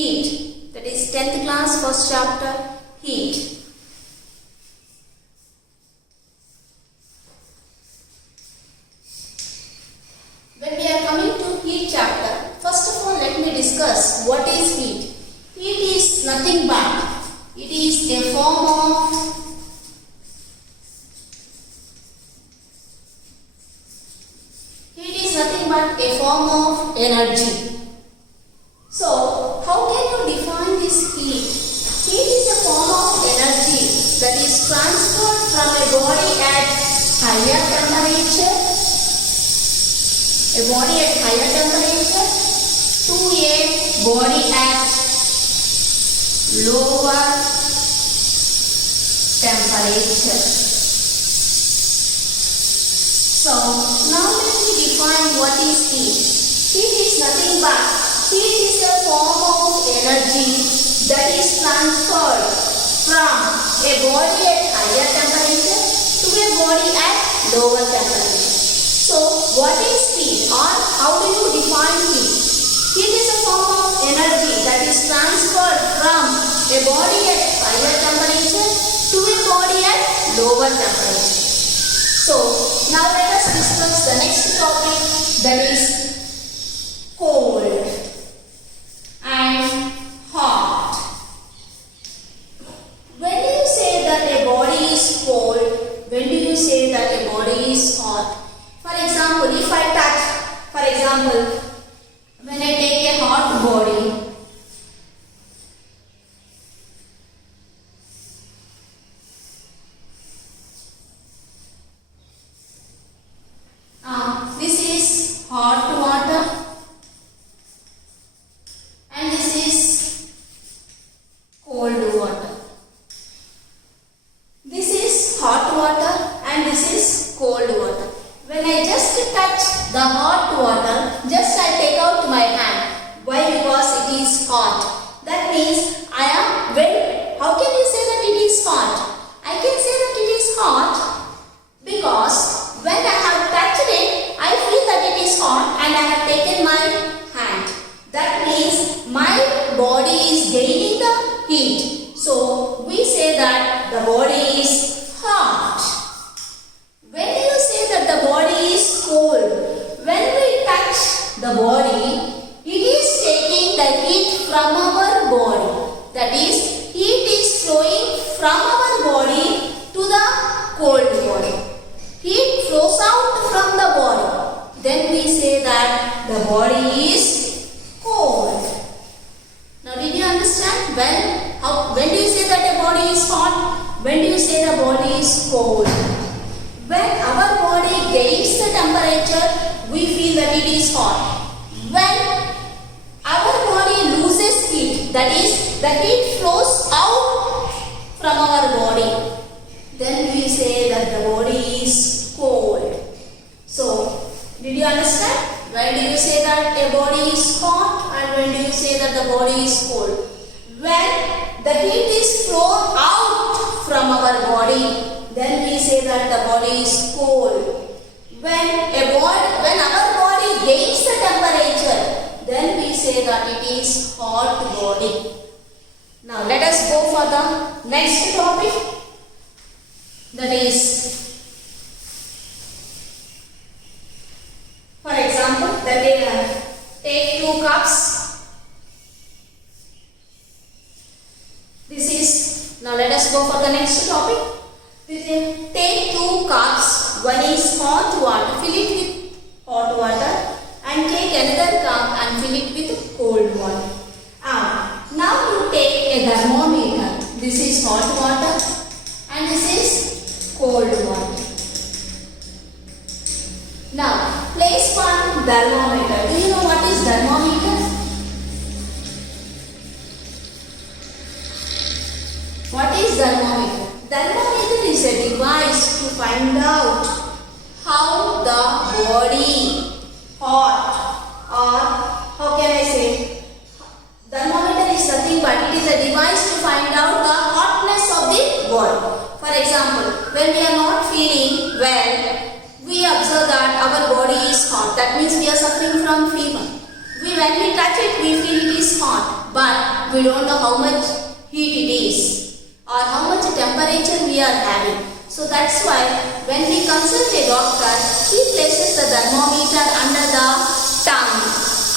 heat. That is 10th class, first chapter, heat. When we are coming to heat chapter, first of all let me discuss what is heat. Heat is nothing but it is a form of energy. So, how can you define this heat? Heat is a form of energy that is transferred from a body at higher temperature, to a body at lower temperature. So, now let me define what is heat. Heat is nothing but heat is a form of energy that is transferred from a body at higher temperature to a body at lower temperature. So, what is heat or how do you define heat? Heat is a form of energy that is transferred from a body at higher temperature to a body at lower temperature. So, now let us discuss the next topic, that is cold and hot. When do you say that a body is cold? When do you say that a body is hot? For example, if I touch, when I take a hot body, this is hot water. Cold water. This is hot water and this is cold water. When I just touch the hot water, just I take out my hand. Why? Because it is hot. That means how can you say that it is hot? I can say that it is hot because when I have touched it, I feel that it is hot and I have taken my hand. That means my body is gaining the heat. So, we say that the body is hot. When do you say that the body is cold? When we touch the body, it is taking the heat from our body. That is, heat is flowing from our body to the cold body. Heat flows out from the body. Then we say that the body is cold. Now, did you understand? When do you say that a body is hot? When do you say the body is cold? When our body gains the temperature, we feel that it is hot. When our body loses heat, that is, the heat flows out from our body, then we say that the body is cold. So, did you understand? When do you say that a body is hot and when do you say that the body is cold? When the heat is flown out from our body, then we say that the body is cold. When our body gains the temperature, then we say that it is hot body. Now let us go for the next topic, that is, for example, take 2 cups. Now let us go for the next topic. Take 2 cups. One is hot water. Fill it with hot water and take another cup and fill it with cold water. Now you take a thermometer. This is hot water and this is cold water. Now place one thermometer. Do you know what is thermometer? What is thermometer? Thermometer is a device to find out how the body hot, or how can I say, thermometer is nothing but it is a device to find out the hotness of the body. For example, when we are not feeling well, we observe that our body is hot. That means we are suffering from fever. When we touch it, we feel it is hot. But we don't know how much heat it is or how much temperature we are having. So that's why when we consult a doctor, he places the thermometer under the tongue,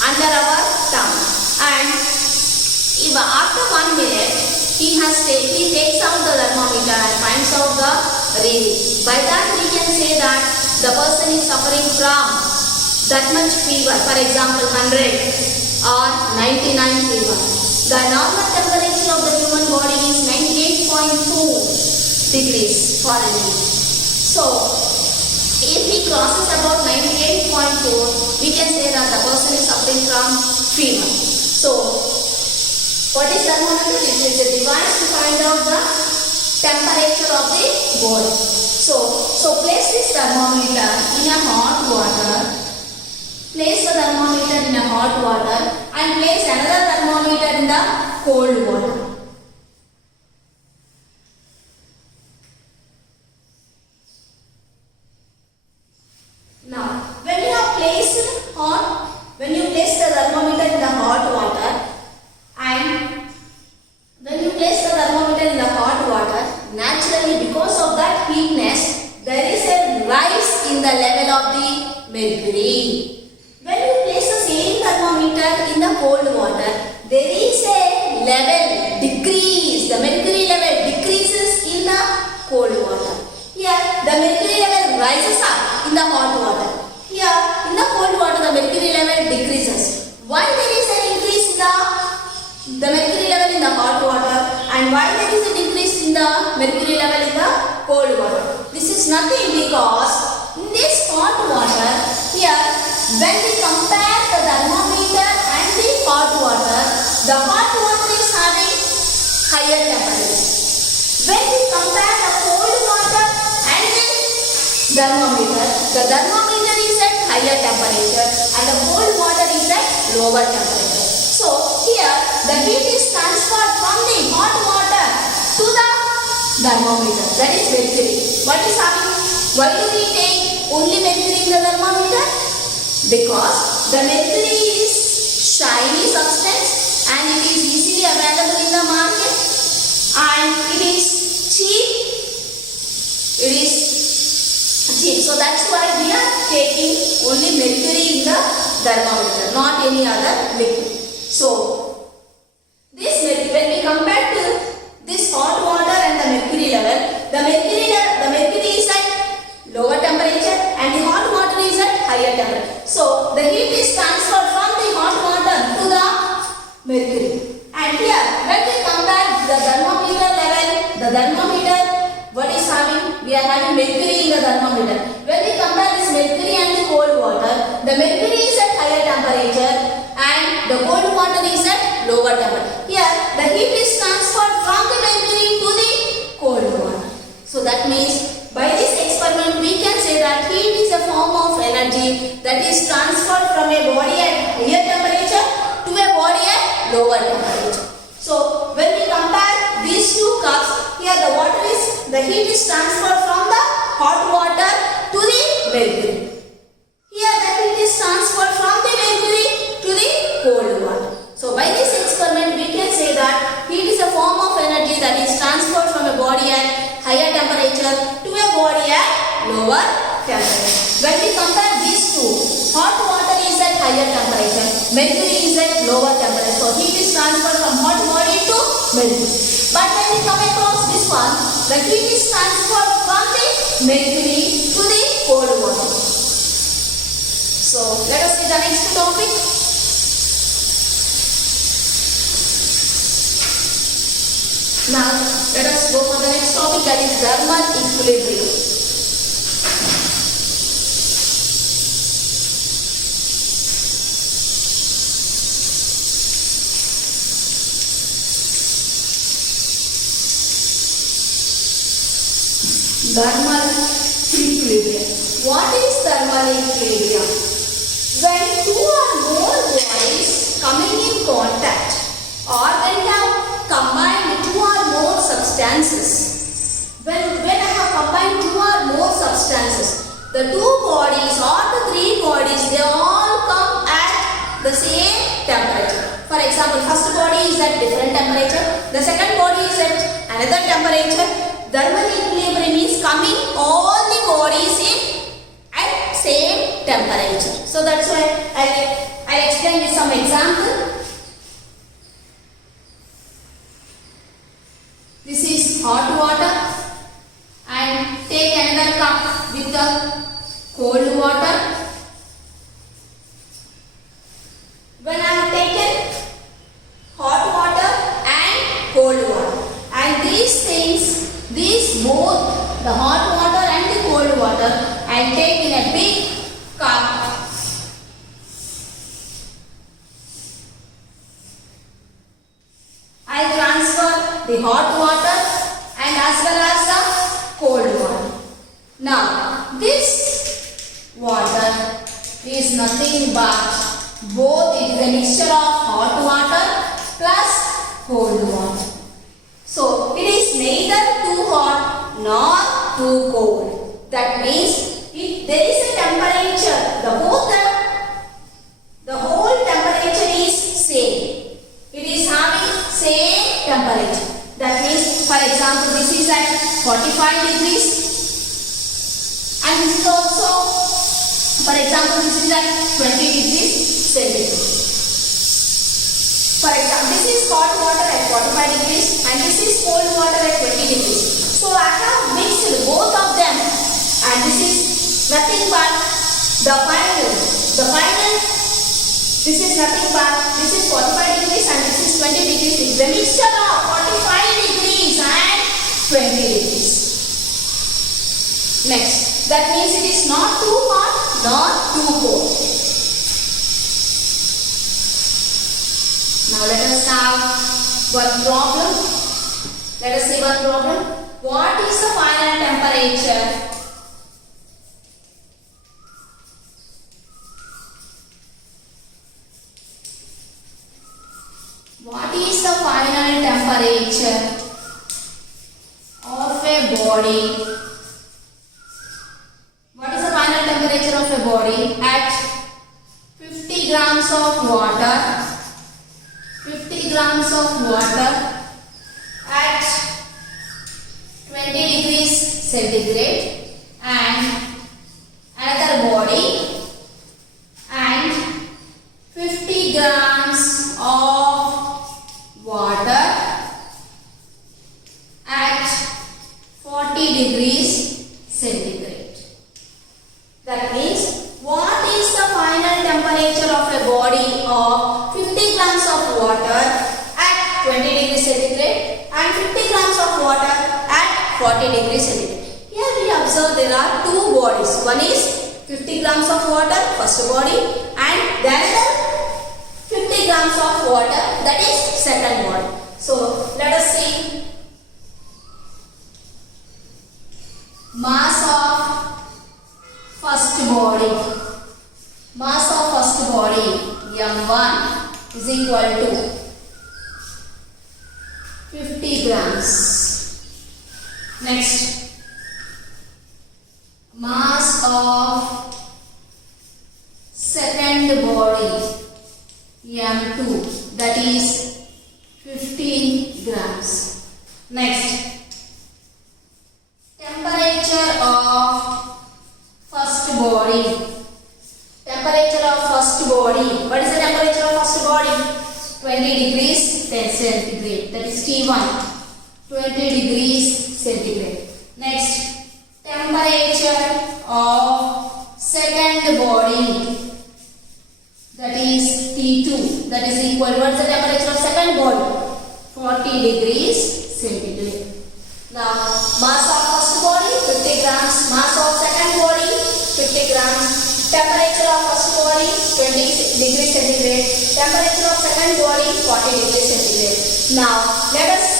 under our tongue, and if after 1 minute he takes out the thermometer and finds out the reading. By that we can say that the person is suffering from that much fever, for example 100 or 99 fever. The normal temperature of the human body is 98.2 degrees Fahrenheit. So if he crosses about 98.4, we can say that the person is suffering from fever. So what is thermometer? It is a device to find out the temperature of the body. So place this thermometer in a hot water. Place the thermometer in a hot water and place another thermometer in the cold water. Now, when you place the thermometer in the hot water and when you place the thermometer in the hot water, naturally because of that heatness, there is a rise in the level of the mercury. When you place the same thermometer in the cold water, there is a level decrease. The mercury level decreases in the cold water. Here, the mercury level rises up in the hot water. Here, in the cold water, the mercury level decreases. Why there is an increase in the mercury level in the hot water and why there is a decrease in the mercury level in the cold water? This is nothing because in this hot water, here, when we compare the thermometer and the hot water is having higher temperature. When we compare the cold water and the thermometer is at higher temperature and the cold water is at lower temperature. So here the heat is transferred from the hot water to the thermometer, that is mercury. What is happening? Why do we take only mercury in the thermometer? Because the mercury is shiny substance and it is easily available in the market and it is cheap. So that's why we are taking only mercury in the thermometer, not any other liquid. So this when we compare to this hot water and the mercury level, the mercury is at lower temperature and the hot water is at higher temperature. So the heat is transferred from the hot water to the mercury. And here when we compare the thermometer level, what is having? We are having mercury in the thermometer. When we compare this mercury and the cold water, the mercury is at higher temperature and the cold water is at lower temperature. Here the heat is transferred from the mercury to the cold water. So that means by this experiment we can say that heat is a form of energy that is transferred from a body at higher temperature to a body at lower temperature. So when we compare these two cups, here the heat is transferred from the hot water to the mercury. Here the heat is transferred from the mercury to the cold water. So by this experiment we can say that heat is a form of energy that is transferred from a body at higher temperature to a body at lower temperature. When we compare these two, hot water is at higher temperature, mercury is at lower temperature. So heat is transferred from hot body to mercury. But when we come across this one, the heat is transferred from the mercury to the cold water. So let us see the next topic. Now let us go for the next topic, that is thermal equilibrium. Thermal equilibrium. What is thermal equilibrium? When two or more bodies coming in contact or when you have combined two or more substances. When I have combined two or more substances, the two bodies or the three bodies, they all come at the same temperature. For example, first body is at different temperature. The second body is at another temperature. Thermal equilibrium is coming all the bodies in at same temperature. So that's why I'll explain with some example. This is hot water and take another cup with the cold water. When I have taken hot water and cold water, and these things, these both, the hot water and the cold water, I will take in a big cup. I will transfer the hot water and as well as the cold water. Now, this water is nothing but both it is a mixture of hot water plus cold water. So, it is neither too hot nor too cold. That means if there is a temperature, the whole temperature is same. It is having same temperature. That means, for example, this is at 45 degrees and this is also, for example, this is at 20 degrees centigrade. For example, this is hot water at 45 degrees and this is cold water at 20 degrees. So I have mixed both of them and this is nothing but the final. This is nothing but, this is 45 degrees and this is 20 degrees. It's the mixture of 45 degrees and 20 degrees. Next, that means it is not too hot nor too cold. Now let us have one problem. Let us see one problem. What is the final temperature? What is the final temperature of a body? What is the final temperature of a body at 50 grams of water? 50 grams of water at 20 degrees centigrade and another body and 50 grams of water at 40 degrees centigrade. That means what is the final temperature of a body of 50 grams of water at 20 degrees centigrade and 50 grams of water at 40 degrees centigrade. Here we observe there are two bodies. One is 50 grams of water, first body, and the other 50 grams of water, that is second body. So let us see. Mass of first body. Mass of first body M1 is equal to 50 grams. Next, mass of second body M2, that is 15 grams. Next, temperature of first body. Temperature of first body. What is the temperature of first body? 20 degrees centigrade. That is T1. 20 degrees centigrade. Next, temperature of second body. That is T2. That is equal. What is the temperature of second body? 40 degrees centigrade. Now, mass of first body 50 grams. Mass of second body 50 grams. Temperature of first body 20 degrees centigrade. Temperature of second body 40 degrees centigrade. Now let us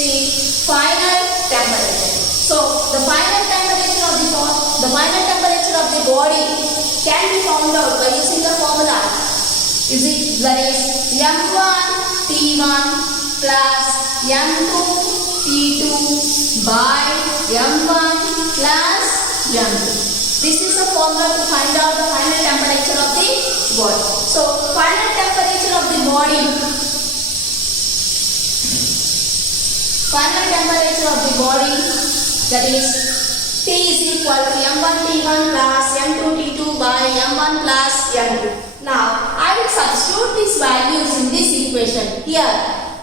see final temperature. So the final temperature of the body can be found out by using the formula. That is M1 T1 plus M2 T2 by M1 plus M2. This is a formula to find out the final temperature of the body. So, final temperature of the body Final temperature of the body, that is T is equal to M1 T1 plus M2 T2 by M1 plus M2. Now I will substitute these values in this equation. Here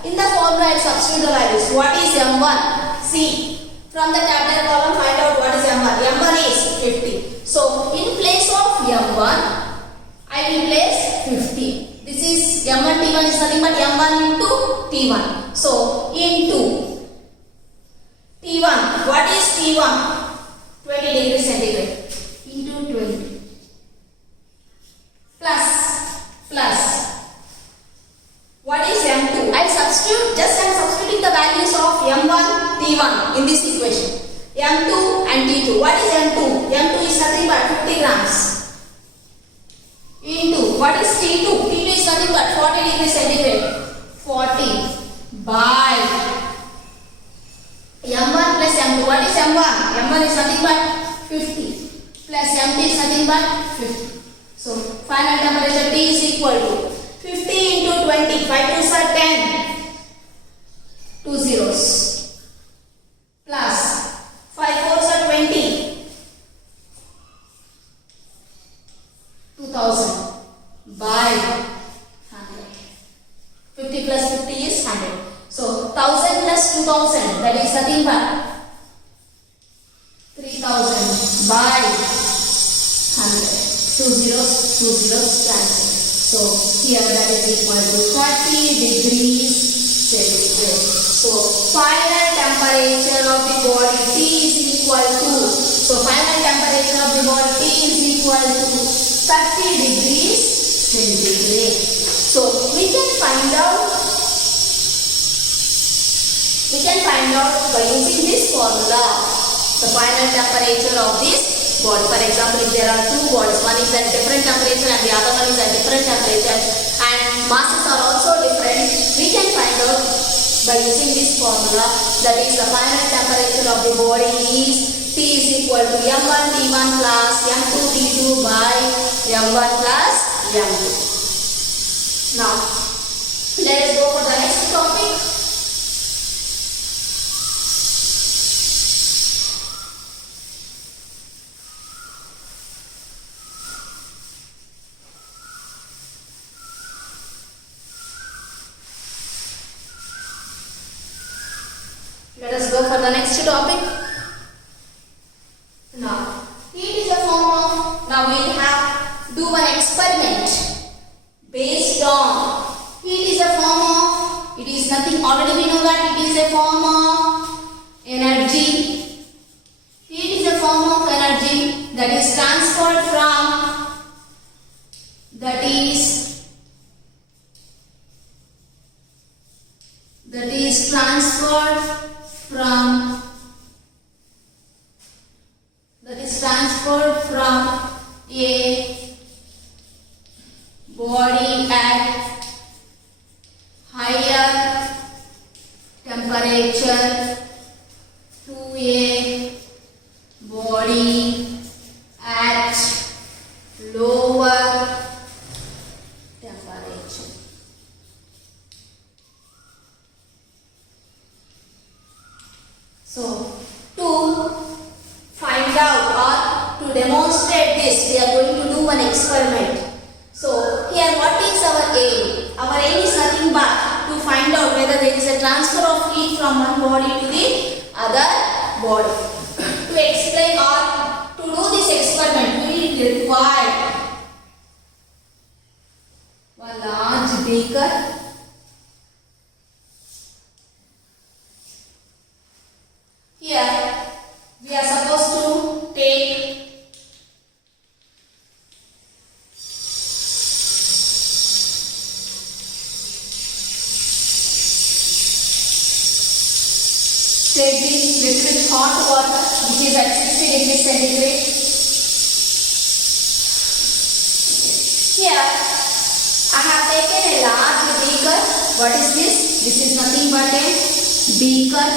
in the formula I will substitute the values. What is M1? See, from the tabular column find out what is M1. M1 is 50. So in place of M1 I will place 50. This is M1 T1 is nothing but M1 into T1. So into T1, what is T1? 20 degrees centigrade into 20 plus what is M2? I substitute, just I am substituting the values of M1 T1 in this equation. M2 and T2. What is M2? M2 is nothing but 50 grams into what is T2? T2 is nothing but 40 degrees centigrade. 40 by M1 plus M2. What is M1? M1 is nothing but 50 plus M2 is nothing but 50. So final temperature T is equal to 50 into 20. 5 2s are 10. 2 zeros plus 5 4s are 20. 2000 by 100. 50 plus 50 is 100. So 1000 plus 2000, that is nothing but 3000 by 100. 2 zeros cancel. So here that is equal to 30 degrees centigrade. So final temperature of the body T is equal to, so final temperature of the body T is equal to 30 degrees centigrade. So we can find out by using this formula the final temperature of this body. For example, if there are two bodies, one is at different temperature and the other one is at different temperature and masses are also different, we can find out by using this formula, that is the final temperature of the body is T is equal to M1 T1 plus M2 T2 by M1 plus M2. Now let us go for the next topic. Let us go for the next topic. Now, heat is a form of, now we have do an experiment based on, heat is a form of, it is nothing, already we know that it is a form of energy. Heat is a form of energy that is transferred from, that is transferred from a body at higher temperature to a body at lower temperature. So, to find out or to demonstrate this, we are going to do an experiment. So, here what is our aim? Our aim is nothing but to find out whether there is a transfer of heat from one body to the other body. To explain or to do this experiment, we require one large beaker. Here we are supposed to take the liquid hot water which is at 60 degrees centigrade. Here I have taken a large beaker. What is this? This is nothing but a beaker.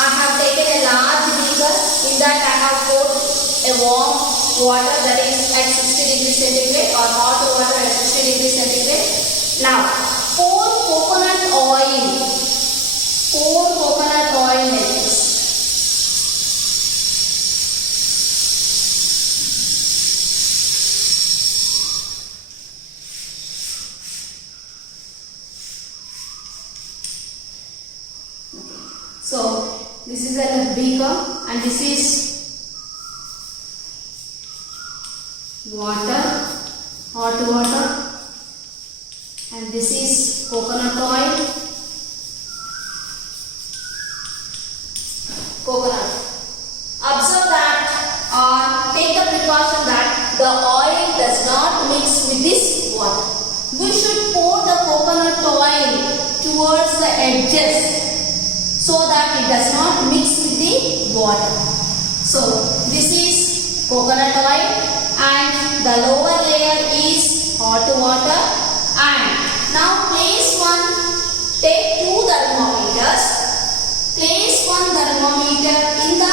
I have taken a large beaker. In that I have poured a warm water that is at 60 degrees centigrade or hot water at 60 degrees centigrade. Now pour coconut oil 4 coconut oil mils. So this is a beaker and this is water, hot water, and this is coconut oil, coconut. Observe that or take the precaution that the oil does not mix with this water. We should pour the coconut oil towards the edges so that it does not mix with the water. So this is coconut oil and the lower layer is hot water. And now take 2 thermometers. Place one thermometer in the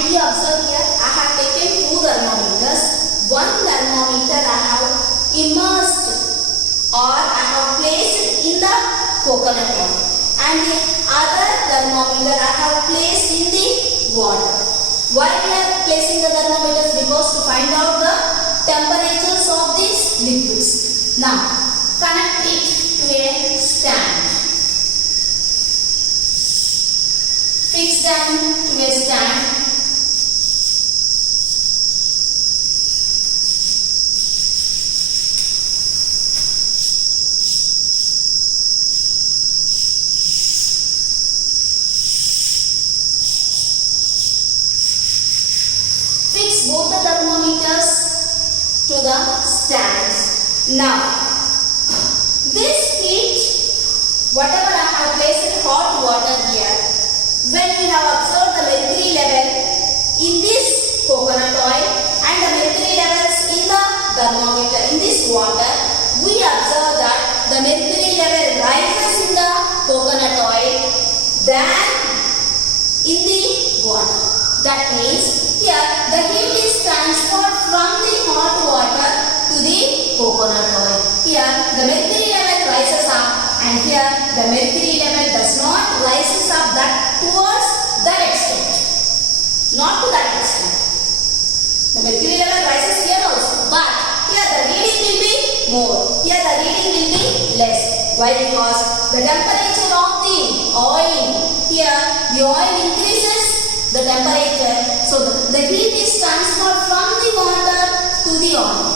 did you observe here? I have taken 2 thermometers. One thermometer I have immersed or I have placed in the coconut oil, and the other thermometer I have placed in the water. Why we are placing the thermometers? Because to find out the temperatures of these liquids. Now connect it to a stand. Fix them to a stand. Fix both the thermometers to the stands. Now, this heat, whatever I have placed hot water here, when we have observed the mercury level in this coconut oil and the mercury levels in the thermometer in this water, we observe that the mercury level rises in the coconut oil than in the water. That means here the heat is transferred from the hot water to the coconut oil. Here the mercury level rises up and here the mercury level does not rises up that towards that extent. Not to that extent. The mercury level rises here also, but here the reading will be more. Here the reading will be less. Why? Because the temperature of the oil, here the oil increases the temperature, so the heat is transferred from the water to the oil.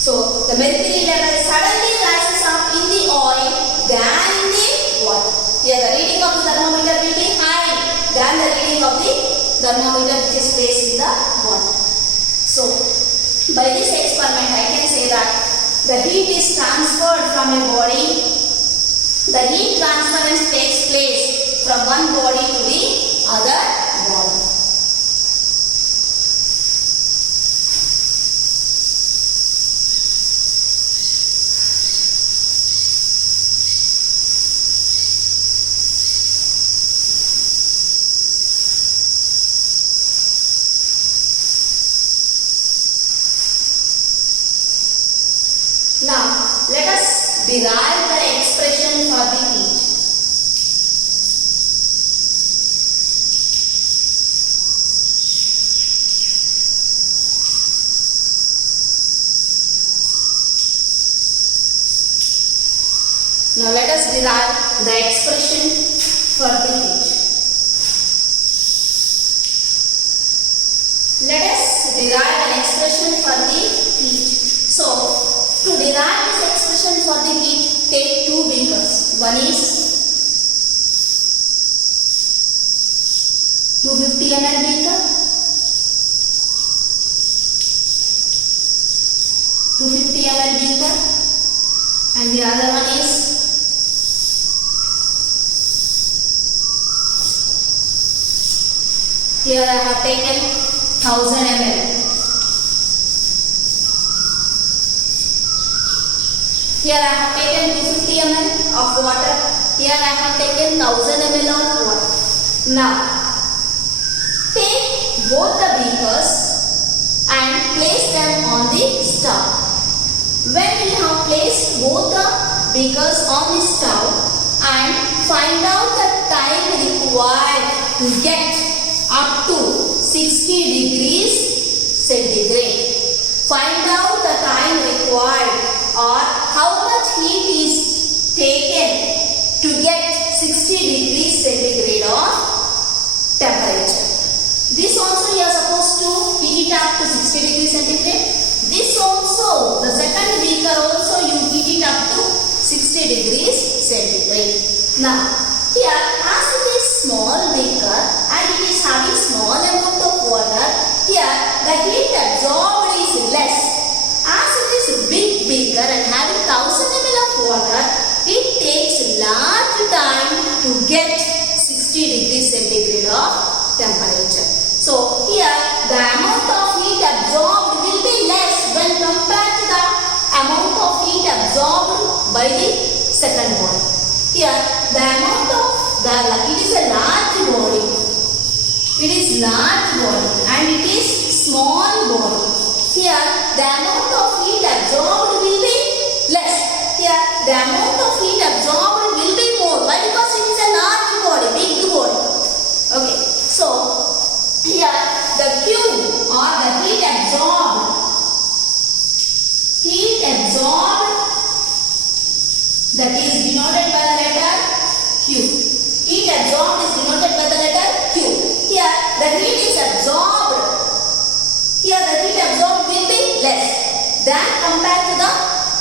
So the mercury level suddenly rises up in the oil than in the water. Here the reading of the thermometer will be high than the reading of the thermometer which is placed in the water. So by this experiment I can say that the heat is transferred from a body. The heat transference takes place from one body to the other body. Now let us derive the expression for the heat. Now let us derive the expression for the heat. Let us derive an expression for the heat. So write this expression for the heat, take two beakers. One is 250 ml beaker, 250 ml beaker, and the other one is here I have taken 1000 ml. Here I have taken 250 ml of water. Here I have taken 1000 ml of water. Now, take both the beakers and place them on the stove. When we have placed both the beakers on the stove and find out the time required to get up to 60 degrees centigrade. Find out the time required or how much heat is taken to get 60 degrees centigrade of temperature. This also you are supposed to heat it up to 60 degrees centigrade. This also, the second beaker also you heat it up to 60 degrees centigrade. Now, here as it is small beaker and it is having small amount of water, here the heat absorbed is less. As it is big beaker and having 1000 ml of water, it takes large time to get 60 degrees centigrade of temperature. So here the amount of heat absorbed will be less when compared to the amount of heat absorbed by the second body. Here the amount of it is a large body. It is large body and it is small body. Here the amount of heat absorbed will be less. Here the amount of heat absorbed will be more. Why? Because it is a large body, big body. Okay. So here the Q or the heat absorbed that is denoted by the letter Q. Heat absorbed is denoted by the letter Q. Here the heat is absorbed. Here the heat absorbed will be less than compared to the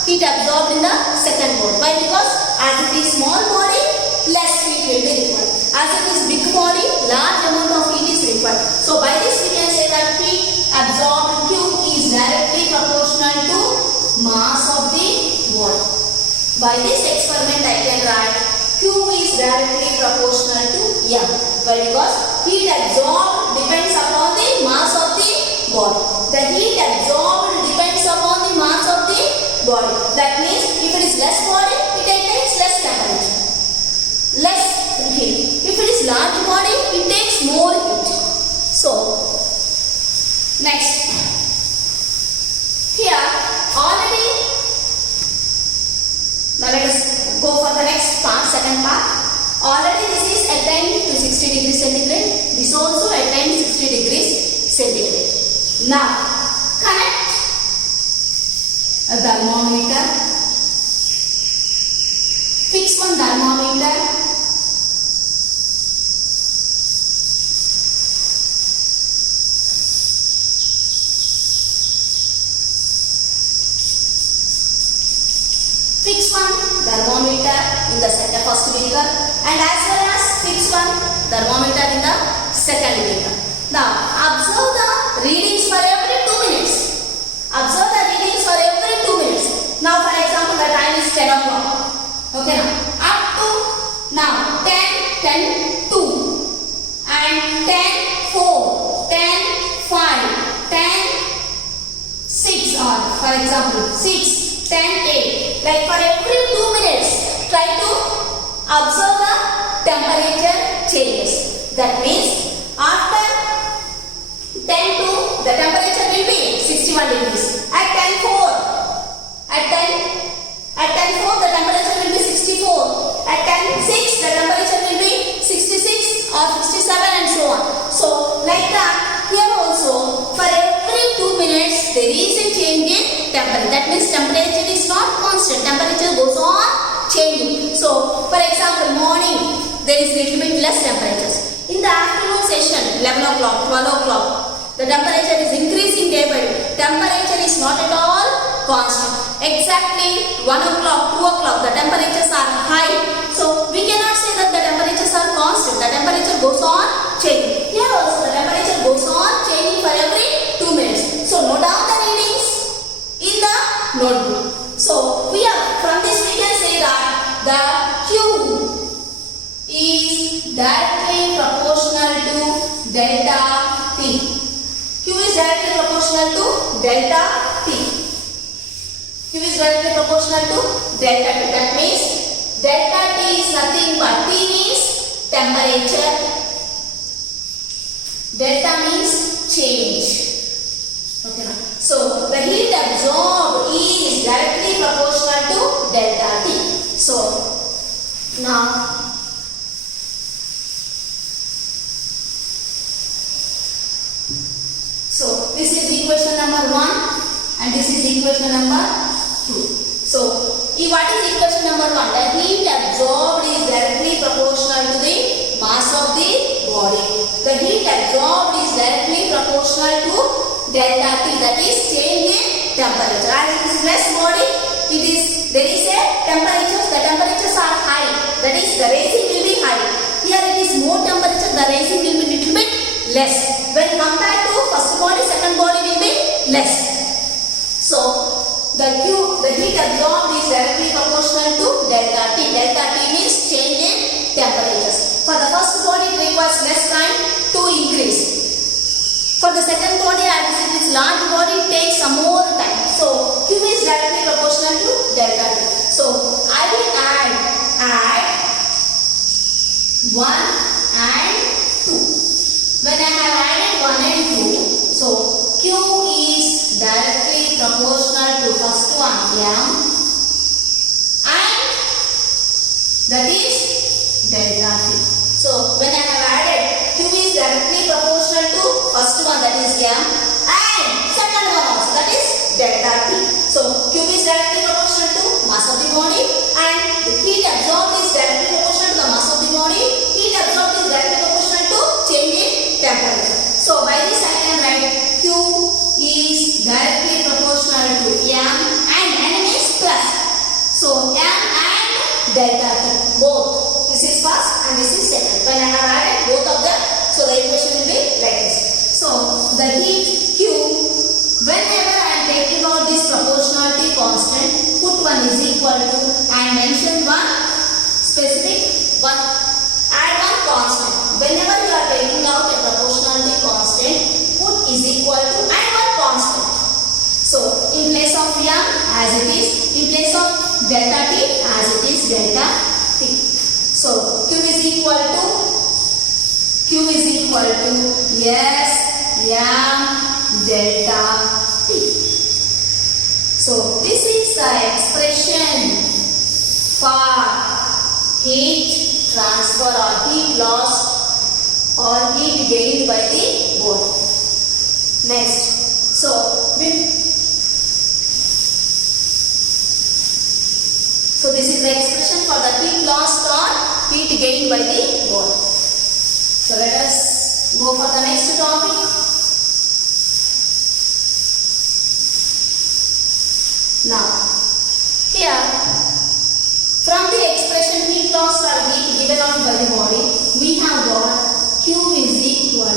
heat absorbed in the second body. Why? Because as it is small body, less heat will be required. As it is big body, large amount of heat is required. So by this we can say that heat absorbed Q is directly proportional to mass of the body. By this experiment I can write Q is directly proportional to M. Why? Because heat absorbed depends upon the mass of the body. The heat absorbed depends upon the mass of the body. That means if it is less body, it takes less temperature, less heat. If it is large body, it takes more heat. So, next. Here, already, now let us go for the next part, second part. Already this is attained to 60 degrees centigrade. This also attained 60 degrees centigrade. Now, connect a thermometer. Fix one thermometer. Fix one thermometer in the first beaker and as well as fix one thermometer in the second beaker. Now observe the readings for every 2 minutes. Observe the readings for every 2 minutes. Now for example the time is 10 o'clock. Okay, now up to now 10, 10, 2 and 10, 4, 10, 5, 10, 6 or for example 6, 10, 8. Like for every 2 minutes, try to observe the temperature changes. That means after 10 to the temperature will be 61 degrees. At 10:04, at 10:04 the temperature will be 64. At 10:06 the temperature will be 66 or 67 and so on. So like that here also for every 2 minutes there is a change in temperature. That means temperature is not constant. Temperature goes on changing. So for example morning there is little bit less temperatures. In the afternoon session 11 o'clock, 12 o'clock the temperature is increasing day by day. Temperature is not at all constant. exactly 1 o'clock, 2 o'clock, the temperatures are high. So we cannot say that the temperatures are constant. The temperature goes on changing. Here also the temperature goes on changing for every 2 minutes. So note down the readings in the notebook. So we are, from this we can say that the Q is directly proportional to delta T. Q is directly proportional to delta T. Q is directly proportional to delta T. That means delta T is nothing but T means temperature. Delta means change. Okay. So the heat absorbed is directly proportional to delta T. So now this is equation number 1 and this is equation number 2. So what is equation number 1? The heat absorbed is directly proportional to the mass of the body. The heat absorbed is directly proportional to delta T, that is change in temperature. As it is less body, there is a temperature. The temperatures are high, that is the raising will be high. Here it is more temperature, the raising will be little bit less. When compared to first body, second body will be less. So the heat absorbed is directly proportional to delta T. Delta T means change in temperatures. For the first body it requires less time to increase. For the second body, as it is large body, it takes some more time. So Q is directly proportional to delta T. So I will add 1 and 2. When I have added 1 and 2, so Q is directly proportional to first one M and that is delta T. So when I have added, Q is directly proportional to first one, that is M, and second one also, that is delta T. So Q is directly proportional to mass of the body and the heat absorbed is directly proportional to the mass of the body. Heat absorbed is directly proportional to change in temperature. So by this I can write Q is directly proportional to M and N is plus. So M and delta T both. This is first and this is second. When I have added both of them, so the equation will be like this. So the heat Q, whenever I am taking out this proportionality constant, put 1 is equal to and mention one specific one. Add one constant. Whenever you are taking out a proportionality constant, put is equal to and one constant. So in place of M as it is, in place of delta T as it is delta T. So Q is equal to S M delta T. So this is the expression for heat transfer or heat loss or heat gained by the body. Next, so this is the expression for the heat lost or heat gained by the body. So let us go for the next topic. Now, here from the expression heat loss or heat given out by the body, we have got Q is equal to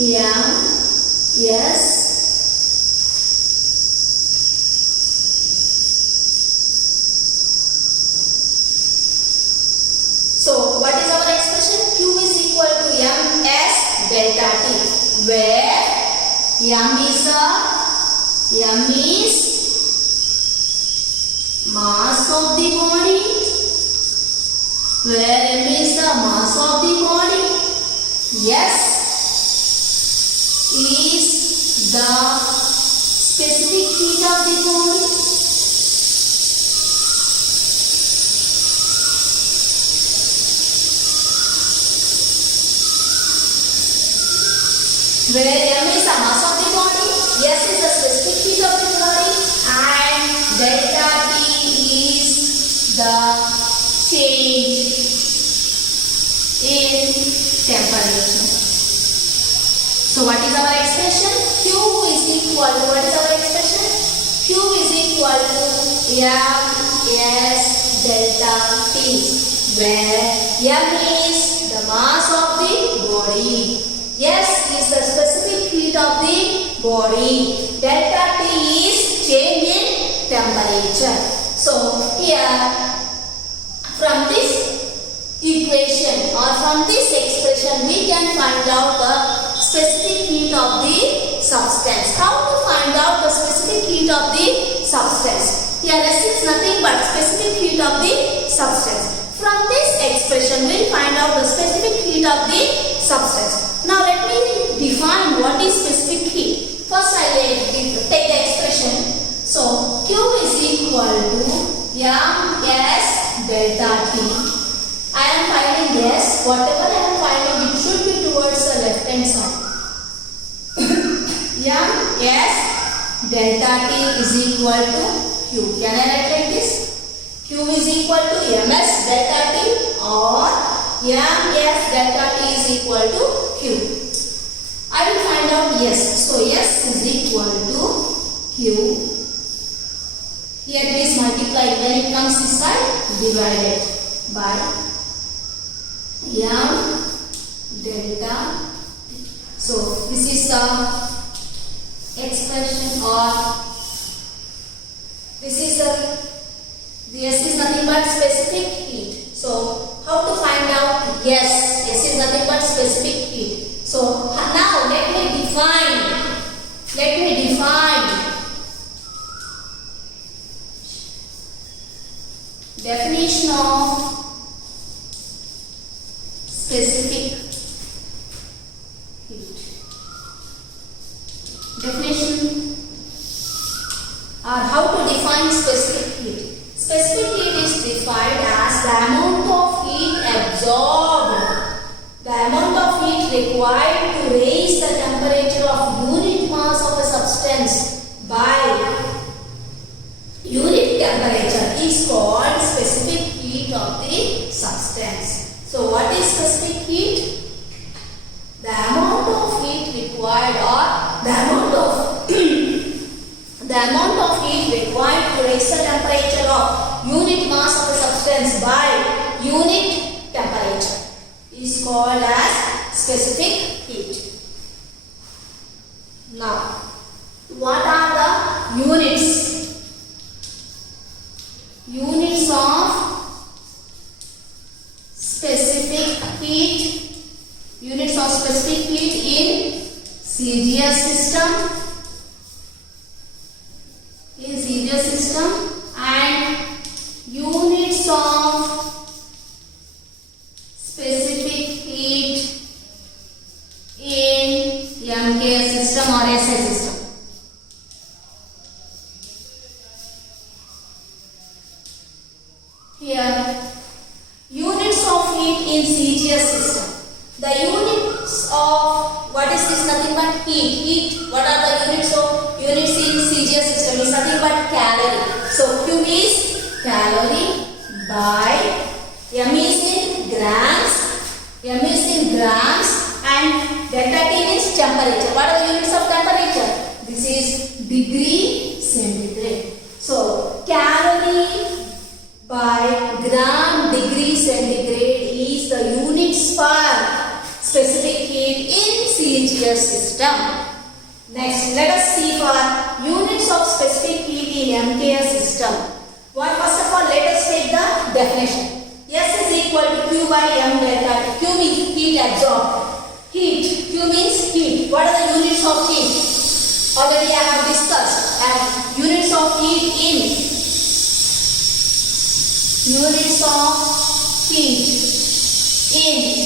M S So what is our expression? Q is equal to Ms delta T, where M is mass of the body, where M is the mass of the body, S is the specific heat of the body, where M is the mass of the body, S is the specific heat of the body, and delta T is the change in temperature. So what is our expression? Q is equal to, what is our expression? Q is equal to ms delta T, where m is the mass of the body, s is the specific heat of the body, delta T is change in temperature. So here from this equation or from this expression we can find out the specific heat of the substance. How to find out the specific heat of the substance? Here S is nothing but specific heat of the substance. From this expression we will find out the specific heat of the substance. Now let me define what is specific heat. First I will take the expression. So Q is equal to ms delta T. I am finding S, whatever I am finding it should be towards the left hand side. ms delta T is equal to Q. Can I write like this? Q is equal to ms delta T or ms delta T is equal to Q. I will find out S. So S is equal to Q. Here please multiply when it comes this side, divide it by m delta T. So this is the expression or this is nothing but specific heat. So how to find out? Yes, S is nothing but specific heat. So now let me define definition of specific heat. Definition or how to define specific heat. Specific heat is defined as the amount of heat absorbed, the amount of heat required to raise the temperature of unit mass of a substance by unit temperature is called specific heat of the substance. So what is specific heat? The amount of heat required or the amount of heat required to raise the temperature of unit mass of a substance by unit temperature is called as specific heat. Now, what are the units? Units of specific heat. Units of specific heat in CGS system. In CGS system and units of specific heat in MKS system or SI system. Here, units of heat in CGS system. The units of, what is this? Nothing but heat. What are the units of? Units in CGS system is nothing but calorie. So Q is calorie by M is in grams. M is in grams and delta T is temperature. What are the units of temperature? This is degree centigrade. So calorie by gram degree centigrade is the units for specific heat in CGS system. Next, let us see for units of specific heat in MKS system. First of all, let us take the definition. S is equal to Q by M delta T. Q means heat absorbed. Heat. Q means heat. What are the units of heat? Already I have discussed. And units of heat in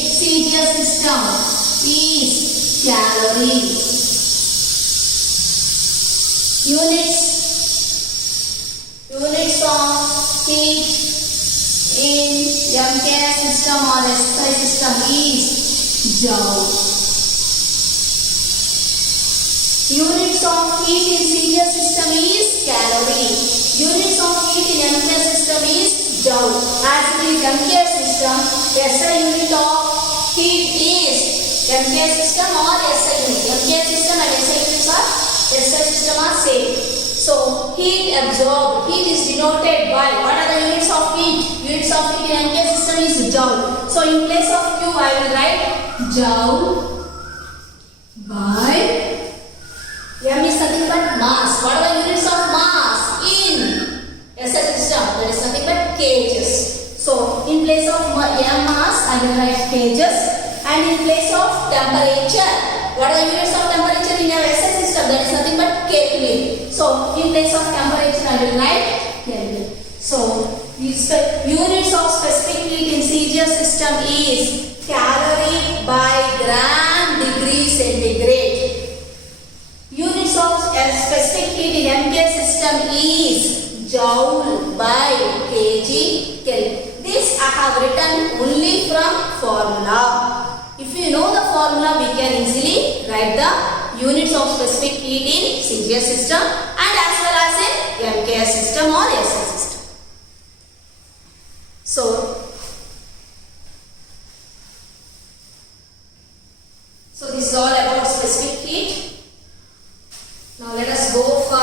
CGS system is calorie. Units of heat in MKS system or SI system is joule. Units of heat in CGS system is calorie. Units of heat in MKS system is joule. As it is MKS system, SI unit of heat is MKS system or SI unit. MKS system and SI units are same. So heat absorbed. Heat is denoted by, what are the units of heat? Units of heat in MK system is joule. So in place of Q I will write joule by, M is nothing but mass. What are the units of mass in SI system? That is nothing but kgs. So in place of M mass I will write kgs. And in place of temperature, what are the units of temperature in our SI system? That is nothing but Kelvin. So in place of temperature I will write Kelvin. So units of specific heat in CGS system is calorie by gram degree centigrade. Units of specific heat in MK system is joule by kg Kelvin. This I have written only from formula. If you know the formula, we can easily write the units of specific heat in CGS system and as well as in MKS system or SI system. So this is all about specific heat. Now let us go for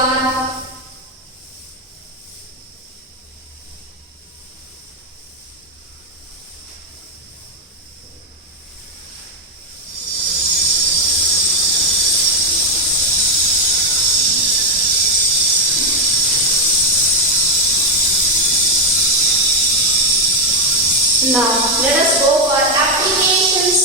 now let us go for applications.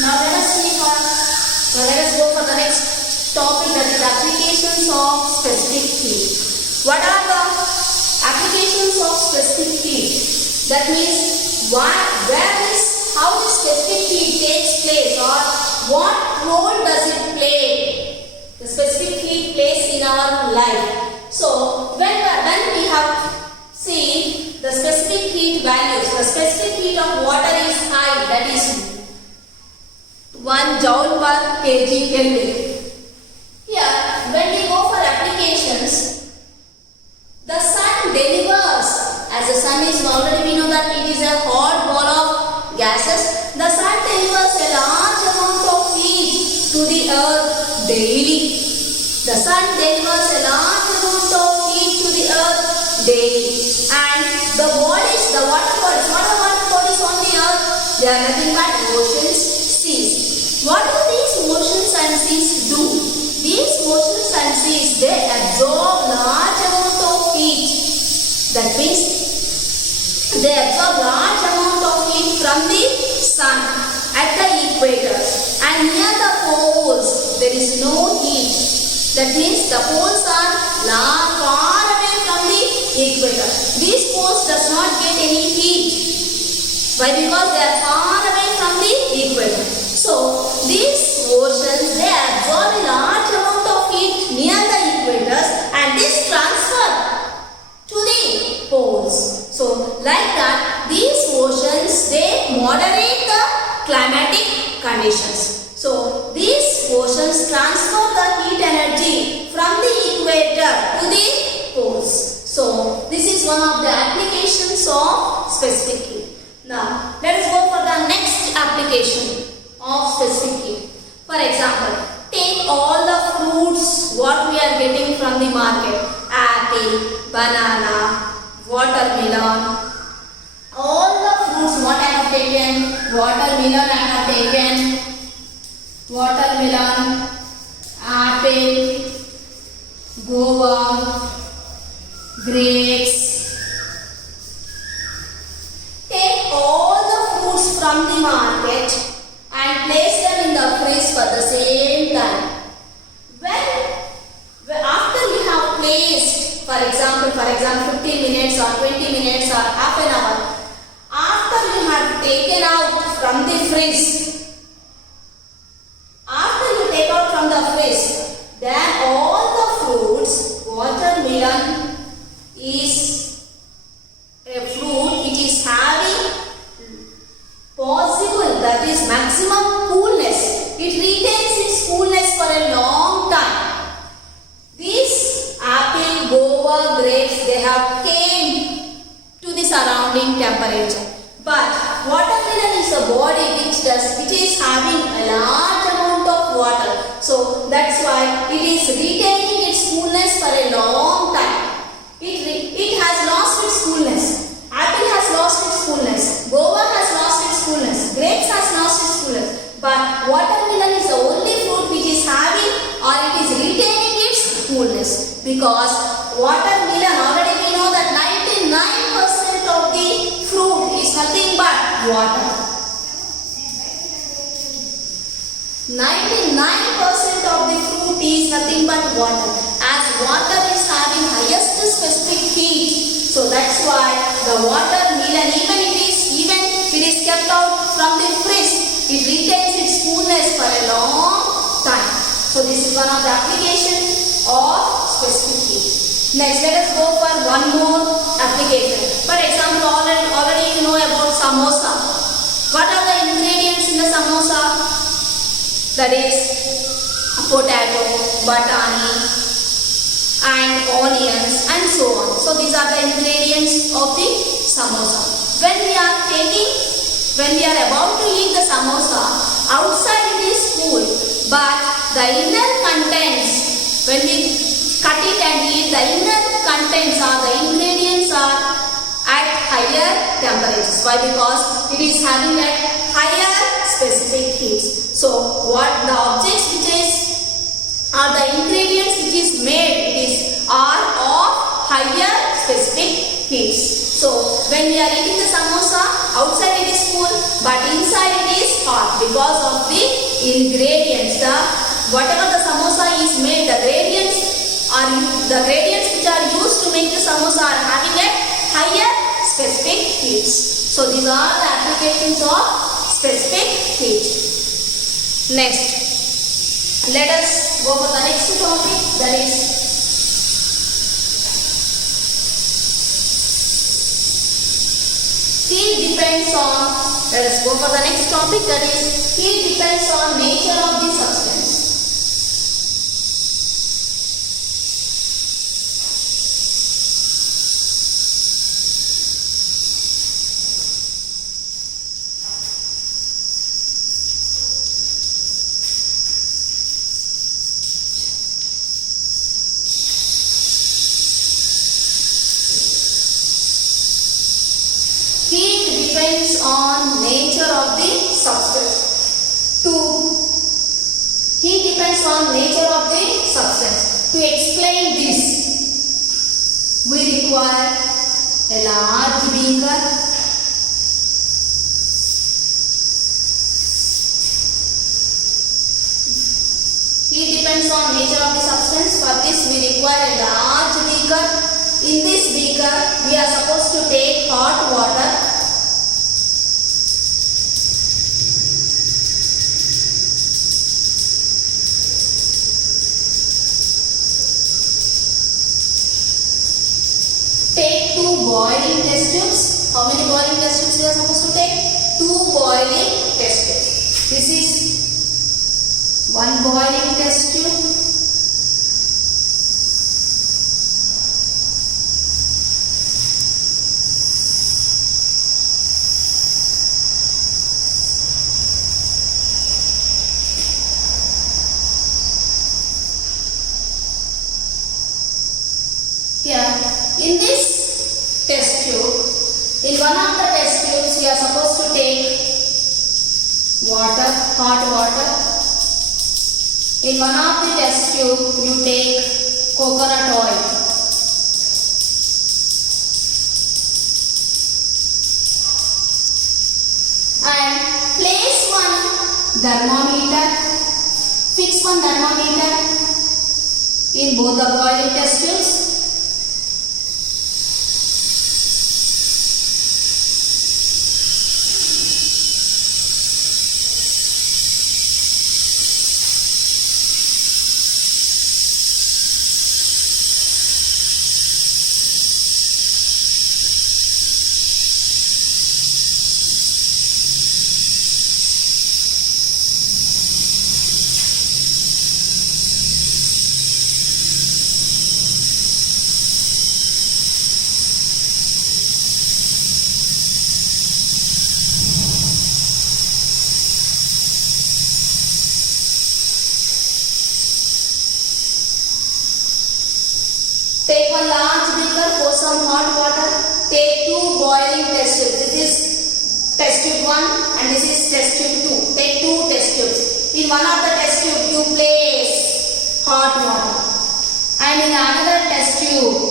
Now let us go for the next topic, that is applications of specific heat. What are the applications of specific heat? That means how the specific heat takes place or what role does it play? The specific heat plays in our life. So when we have seen the specific heat values, the specific heat of water is high, that is 1 joule per kg Kelvin. Here, when we go for applications, the sun delivers, as the sun is already, we know that it is a hot ball of gases. The sun delivers a large amount of heat to the earth daily. The sun delivers a large amount of heat to the earth daily. And the water bodies, what are the water bodies on the earth? They are nothing but oceans, seas. What do these oceans and seas do? These oceans and seas, they absorb large amount of heat. That means they absorb large amount of heat from the sun at the equators. And near the poles, there is no heat. That means the poles are far away from the equator. These poles does not get any heat. Why? Because they are far away from the equator. So these oceans, they absorb a large amount of heat near the equators and this transfer to the poles. So like that, these oceans, they moderate the climatic conditions. So these oceans transfer the heat energy from the equator to the poles. So this is one of the applications of specific heat. Now let us go for the next application of specific heat. For example, take all the fruits what we are getting from the market. Apple, banana, watermelon. All the fruits what I have taken. Watermelon I have taken. Watermelon, apple, guava, grapes. Take all the fruits from the market and place them in the fridge for the same time. After you have placed, for example 15 minutes or 20 minutes or half an hour, after you have taken out from the fridge, then all the fruits, watermelon is a fruit which is having possible, that is maximum coolness. It retains So that's why it is retaining its coolness for a long time. It has lost its coolness. Apple has lost its coolness. Guava has lost its coolness. Grapes has lost its coolness. But watermelon is the only fruit which is having or it is retaining its coolness. Because watermelon, already we know that 99% of the fruit is nothing but water. 99% of the fruit is nothing but water. As water is having highest specific heat, so that's why the watermelon, even it is kept out from the fridge, it retains its coolness for a long time. So this is one of the application of specific heat. Next, let us go for one more application. For example, already you know about samosa. What are the ingredients in the samosa? That is potato, batani, and onions, and so on. So these are the ingredients of the samosa. When we are about to eat the samosa, outside it is cool, but the inner contents, when we cut it and eat, the inner contents or the ingredients are at higher temperatures. Why? Because it is having a higher specific heat. So what the objects which is are the ingredients which is made are of higher specific heats. So when we are eating the samosa, outside it is cool, but inside it is hot because of the ingredients. Whatever the samosa is made, the gradients which are used to make the samosa are having a higher specific heats. So these are the applications of specific heat. Next, let us go for the next topic, that is heat depends on, let us go for the next topic, that is heat depends on nature of the substance. Heat depends on nature of the substance. Heat depends on nature of the substance. To explain this, we require a large beaker, heat depends on nature of the substance. For this, we require a large beaker. In this beaker, we are supposed to take hot water. Take 2 boiling test tubes. How many boiling test tubes we are supposed to take? 2 boiling test tubes. This is 1 boiling test tube. Here, in this test tube, in one of the test tubes, we are supposed to take water, hot water. In one of the test tube, you take coconut oil. And place one thermometer, fix one thermometer in both the boiling test tubes. Take one large beaker, pour some hot water. Take 2 boiling test tubes. This is test tube 1 and this is test tube 2. Take 2 test tubes. In one of the test tube you place hot water, and in another test tube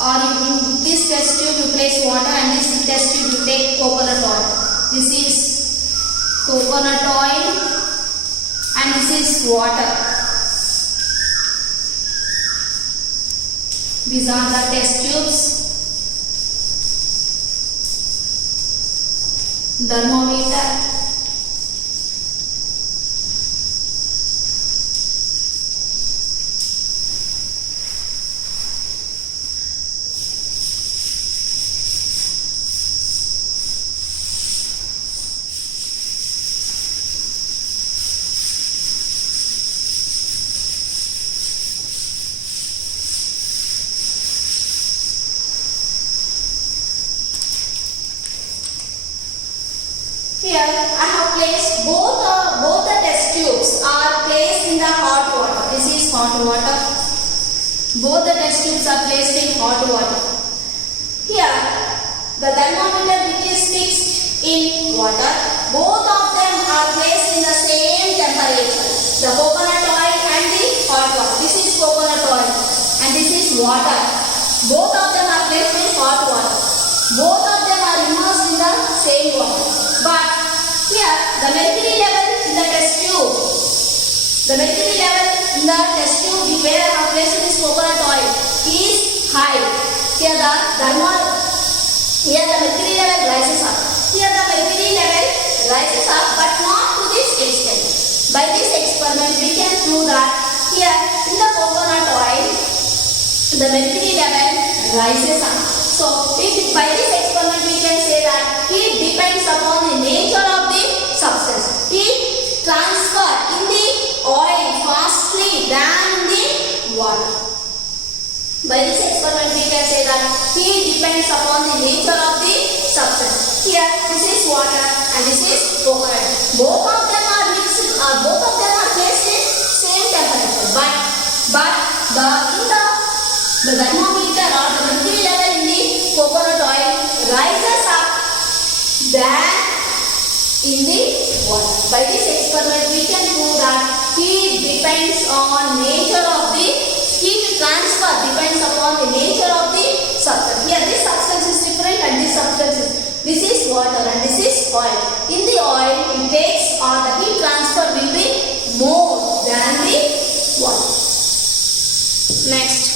or in this test tube you place water, and this test tube you take coconut oil. This is coconut oil and this is water. These are the test tubes. Thermometer. Here I have placed both the test tubes are placed in the hot water. This is hot water. Both the test tubes are placed in hot water. Here the thermometer which is fixed in water, both of them are placed in the same temperature. The coconut oil and the hot water. This is coconut oil and this is water. Both of them are placed in hot water. Both of them are immersed in the same water. But here the mercury level in the test tube, the mercury level in the test tube where I have placed this coconut oil is high. Here the mercury level rises up. Here the mercury level rises up, but not to this extent. By this experiment we can prove that here in the coconut oil the mercury level rises up. So by this experiment we can say that heat depends upon the nature of the substance. Heat transfer in the oil fastly than in the water. By this experiment we can say that heat depends upon the nature of the substance. Here this is water and this is coconut. Both of them are mixed, both of them are placed in same temperature. But the thermometer or the mercury level in the coconut oil rises up than in the water. By this experiment we can prove that heat depends on nature of the heat transfer depends upon the nature of the substance. Here this substance is different and this substance is water and this is oil. In the oil it takes or the heat transfer will be more than the water. Next.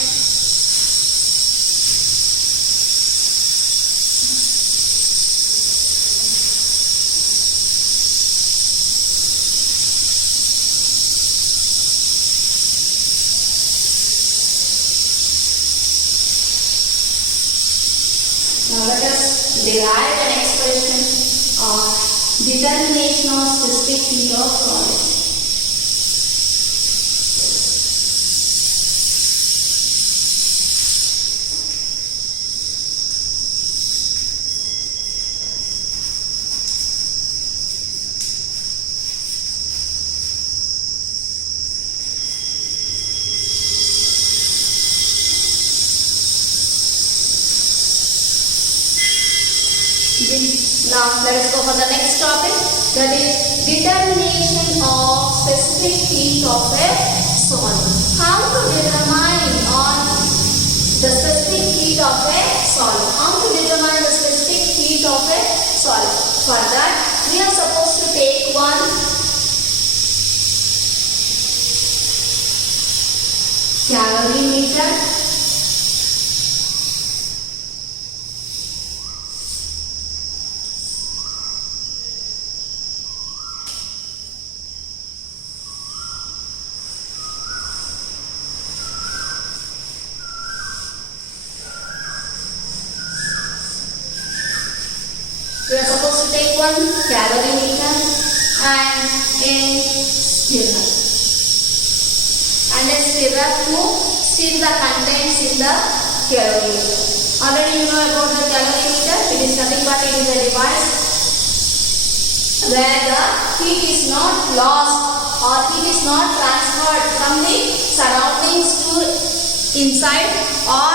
Now let us derive an expression of determination of specific heat of solid. Now let us go for the next topic, that is determination of specific heat of a solid. How to determine on the specific heat of a solid? How to determine the specific heat of a solid? For that we are supposed to take one calorimeter. We are supposed to take one calorimeter and a stirrer. And a stirrer to stir the contents in the calorimeter. Already you know about the calorimeter. It is nothing but it is a device where the heat is not lost or heat is not transferred from the surroundings to inside or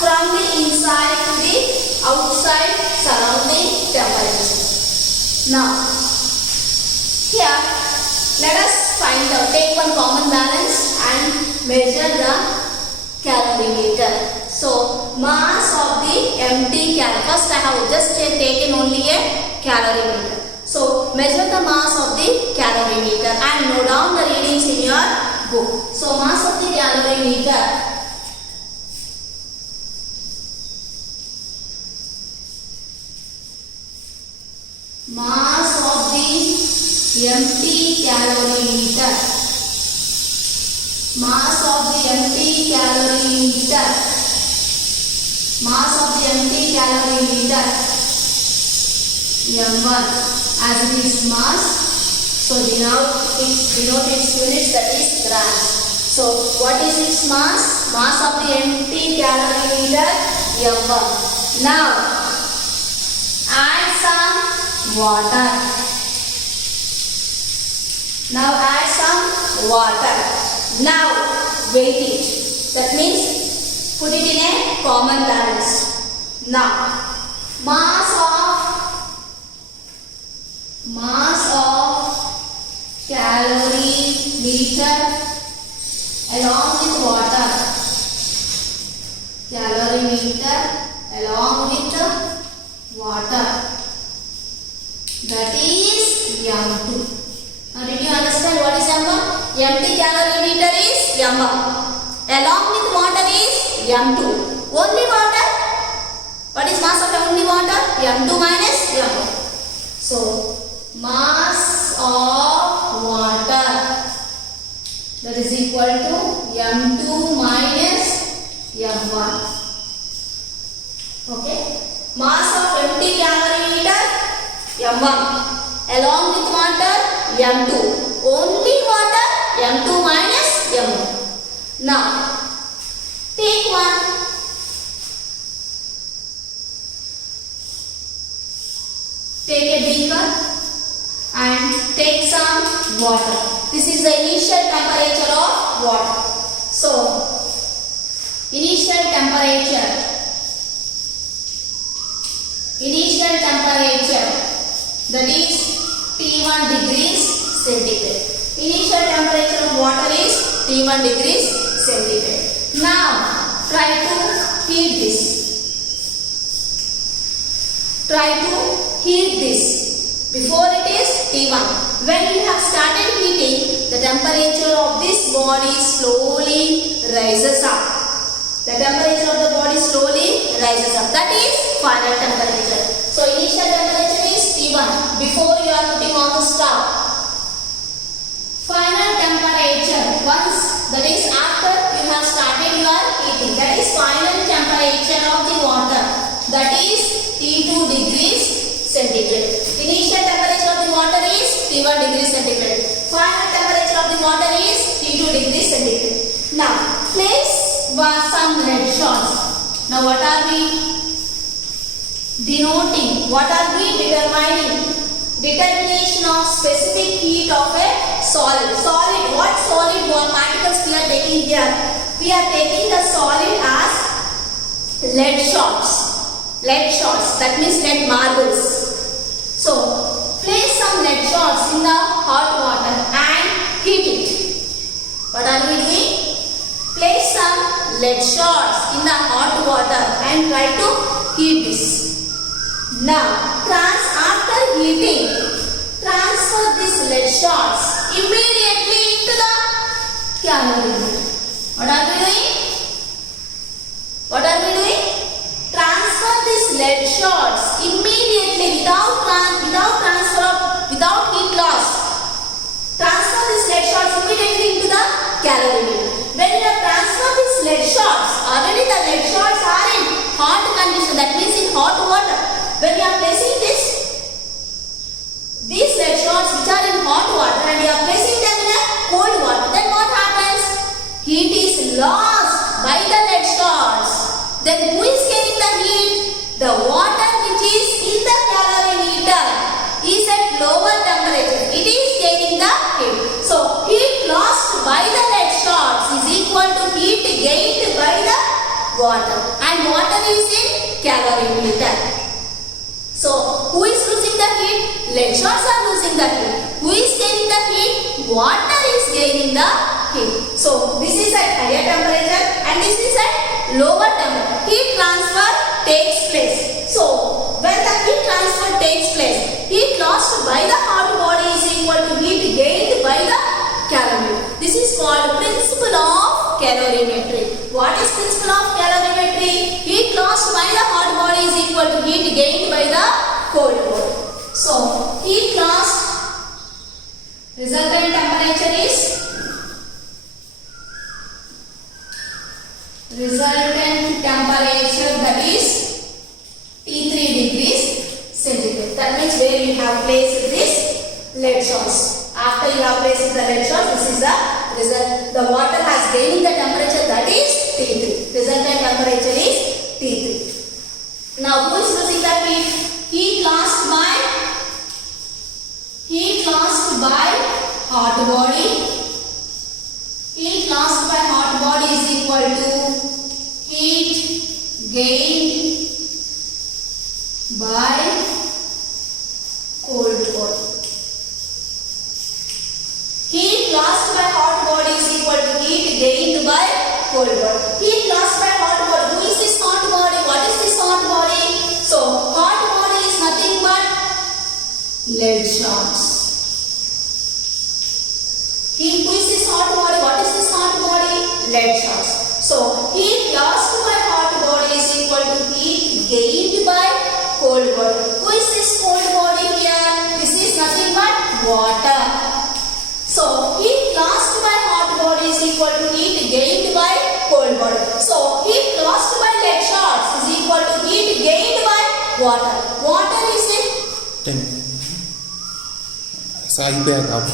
from the inside to the outside surrounding temperature. Now, here let us find out, take one common balance and measure the calorimeter. So, mass of the empty calorie. First I have just taken only a calorimeter. So, measure the mass of the calorimeter and note down the readings in your book. So, mass of the calorimeter. Mass of the empty calorimeter. Mass of the empty calorimeter. Mass of the empty calorimeter. M1 as it is mass. So denote its units, that is grams. So what is its mass? Mass of the empty calorimeter M1. Now add some water. Now add some water. Now weight it. That means put it in a common balance. Now mass of calorimeter along with water. Calorimeter along with water. That is M2. Now did you understand what is M1? Empty calorimeter is M1. Along with water is M2. Only water. What is mass of only water? M2 minus M1. So mass of water, that is equal to M2 minus M1. Okay. Mass of empty calorimeter M1. Along with water M2. Only water M2 minus M1. Now take one. Take a beaker and take some water. This is the initial temperature of water. So initial temperature, that is T1 degrees centigrade. Initial temperature of water is T1 degrees centigrade. Now try to heat this. Before it is T1. When you have started heating, the temperature of this body slowly rises up. The temperature of the body slowly rises up. That is final temperature. So initial temperature is T1 before you are putting on the stove. Final temperature, that is after you have started your heating. That is final temperature of the water. That is T2 degrees centigrade. Initial temperature of the water is T1 degrees centigrade. Final temperature of the water is T2 degrees centigrade. Now place some lead shots. Now what are we denoting? What are we determining? Determination of specific heat of a solid. What solid particles we are taking here? We are taking the solid as lead shots. That means lead marbles. So place some lead shots in the hot water and heat it. What are we doing? Place some lead shots in the hot water and try to heat this. Now after heating, transfer these lead shots immediately into the calorimeter. What are we doing? Transfer these lead shots immediately without heat loss. Transfer these lead shots immediately into the calorimeter. When you transfer these lead shots, already the lead shots are in hot condition, that means in hot water. When you are placing these lead shots which are in hot water and you are placing them in a cold water, then what happens? Heat is lost by the lead shots. Then who is getting the heat? The water which is in the calorimeter is at lower temperature. It is getting the heat. So heat lost by the lead shots is equal to heat gained by water, and water is in calorimeter. So who is losing the heat? Lead shots are losing the heat. Who is gaining the heat? Water is gaining the heat. So this is at higher temperature and this is at lower temperature. Heat transfer takes place. So when the heat transfer takes place, heat lost by the hot body is equal to heat gained by the calorimeter. This is called principle of calorimetry. What is principle of calorimetry? Heat lost by the hot body is equal to heat gained by the cold body. So heat lost, resultant temperature is that is T3 degrees centigrade. That means where you have placed this lead shots. After you have placed the lead shots, this is the result. The water has gained the temperature, that is T3. Resultant temperature is T3. Now who is losing the heat? Heat lost by hot body. Heat lost by hot body is equal to heat gained by cold body. Heat lost by hot body is equal to heat gained by cold body. Heat lost by hot body. Who is this hot body? What is this hot body? So hot body is nothing but lead shots. Who is this hot body? What is this hot body? Lead shots. So heat lost by hot body is equal to heat gained by cold body. Who is this cold body here? This is nothing but water. So heat lost by hot body is equal to heat gained by cold body. So heat lost by lead shots is equal to heat gained by water. Water is in 10. అయిపోయాక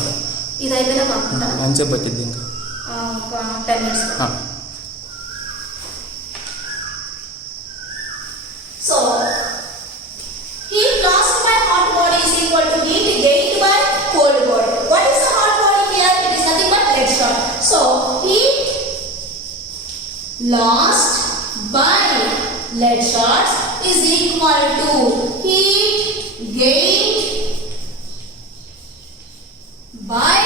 ఇది అయిపోయినా కాకుండా మంచిగా పట్టింది ఇంకా 10 minutes. So heat lost by hot body is equal to heat gained by cold body. What is the hot body here? It is nothing but lead shot. So heat lost by lead shots is equal to heat gained by